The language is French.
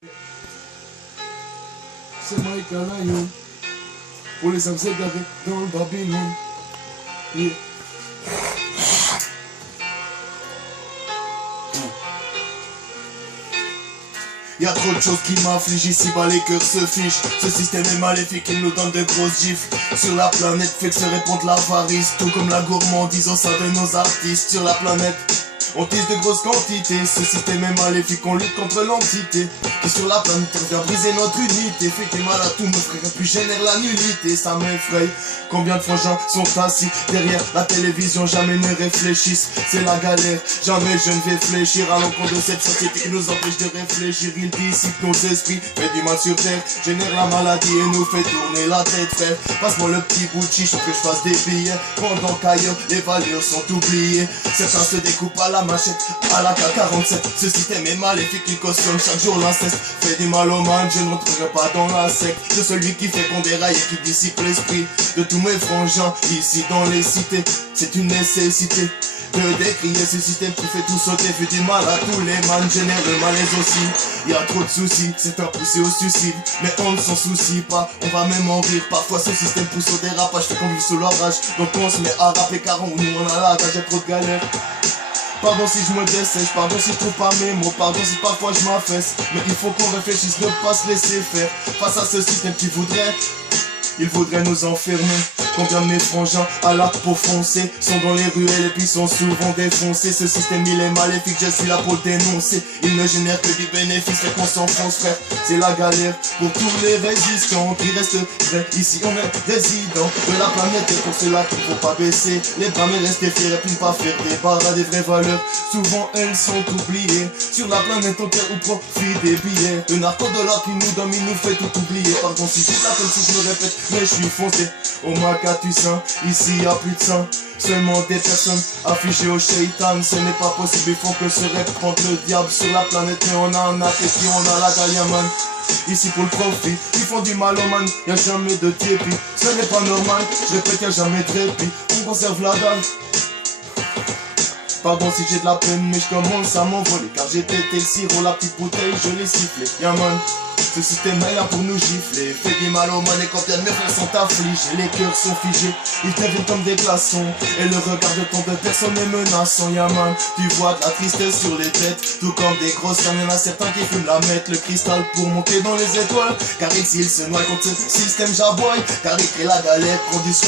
C'est Mike Alayon pour les âmes égarées dans le Babylone. Yeah. Y'a trop de choses qui m'affligent, ici-bas les cœurs se fichent. Ce système est maléfique, il nous donne de grosses gifles. Sur la planète fait que se répandre l'avarice, tout comme la gourmandise au sein de nos artistes. Sur la planète on tisse de grosses quantités, ce système est maléfique, on lutte contre l'entité qui sur la planète vient briser notre unité. Fait que mal à tous nos frères, puis génère la nullité, ça m'effraie. Combien de frangins sont assis derrière la télévision, jamais ne réfléchissent, c'est la galère. Jamais je ne vais fléchir à l'encontre de cette société qui nous empêche de réfléchir. Il dissipe nos esprits, fait du mal sur terre, génère la maladie et nous fait tourner la tête, frère. Passe-moi le petit bout de chichon que je fasse des billets, pendant qu'ailleurs les valeurs sont oubliées. Certains se découpent à la machette, à la K47. Ce système est maléfique, il cautionne chaque jour l'inceste. Fait du mal au man, je ne rentrerai pas dans la secte de celui qui fait qu'on déraille et qui dissipe l'esprit de tous mes frangins ici dans les cités. C'est une nécessité de décrier ce système qui fait tout sauter, fait du mal à tous les man, génère le malaise aussi. Y a trop de soucis, c'est un poussé au suicide, mais on ne s'en soucie pas, on va même en rire. Parfois ce système pousse au dérapage, fait qu'on vit sous l'orage, donc on se met à rapper car nous on a la rage, y'a trop de galères. Pardon si je me dessèche, pardon si je trouve pas mes mots, pardon si parfois je m'affaisse. Mais il faut qu'on réfléchisse, ne pas se laisser faire face à ce système qui voudrait, il voudrait nous enfermer. Combien de mes frangins à la peau foncée sont dans les ruelles et puis sont souvent défoncés. Ce système il est maléfique, je suis là pour le dénoncer. Il ne génère que du bénéfice, fait qu'on s'enfonce frère. C'est la galère pour tous les résistants qui restent vrais. Ici on est résident de la planète et pour cela qu'il ne faut pas baisser les bras mais rester fiers et puis ne pas faire des barres à des vraies valeurs. Souvent elles sont oubliées sur la planète entière où profite des billets. Le narco-dollar qui nous domine nous fait tout oublier. Pardon si je l'appelle, si je me répète, mais je suis foncé au tu sens, ici y'a plus de sang, seulement des personnes affligées au shaitan. Ce n'est pas possible, il faut que se répande le diable sur la planète. Mais on a un appétit, on a la galia man. Ici pour le profit, ils font du mal au man, y'a jamais de dépit. Ce n'est pas normal, je répète y'a jamais de répit. On conserve la dalle. Pardon si j'ai de la peine mais je commence à m'envoler, car j'ai pété le sirop, la petite bouteille je l'ai sifflé. Yeah man, ce système est là pour nous gifler. Fait du mal aux man et quand bien mes frères sont affligés, les cœurs sont figés, ils deviennent comme des glaçons. Et le regard de ton de personne est menaçant. Yeah man, tu vois de la tristesse sur les têtes, tout comme des grosses cannes, y'en a certains qui fument la mettre le cristal pour monter dans les étoiles. Car ici ils se noient contre ce système j'aboie, car il crée la galère, condition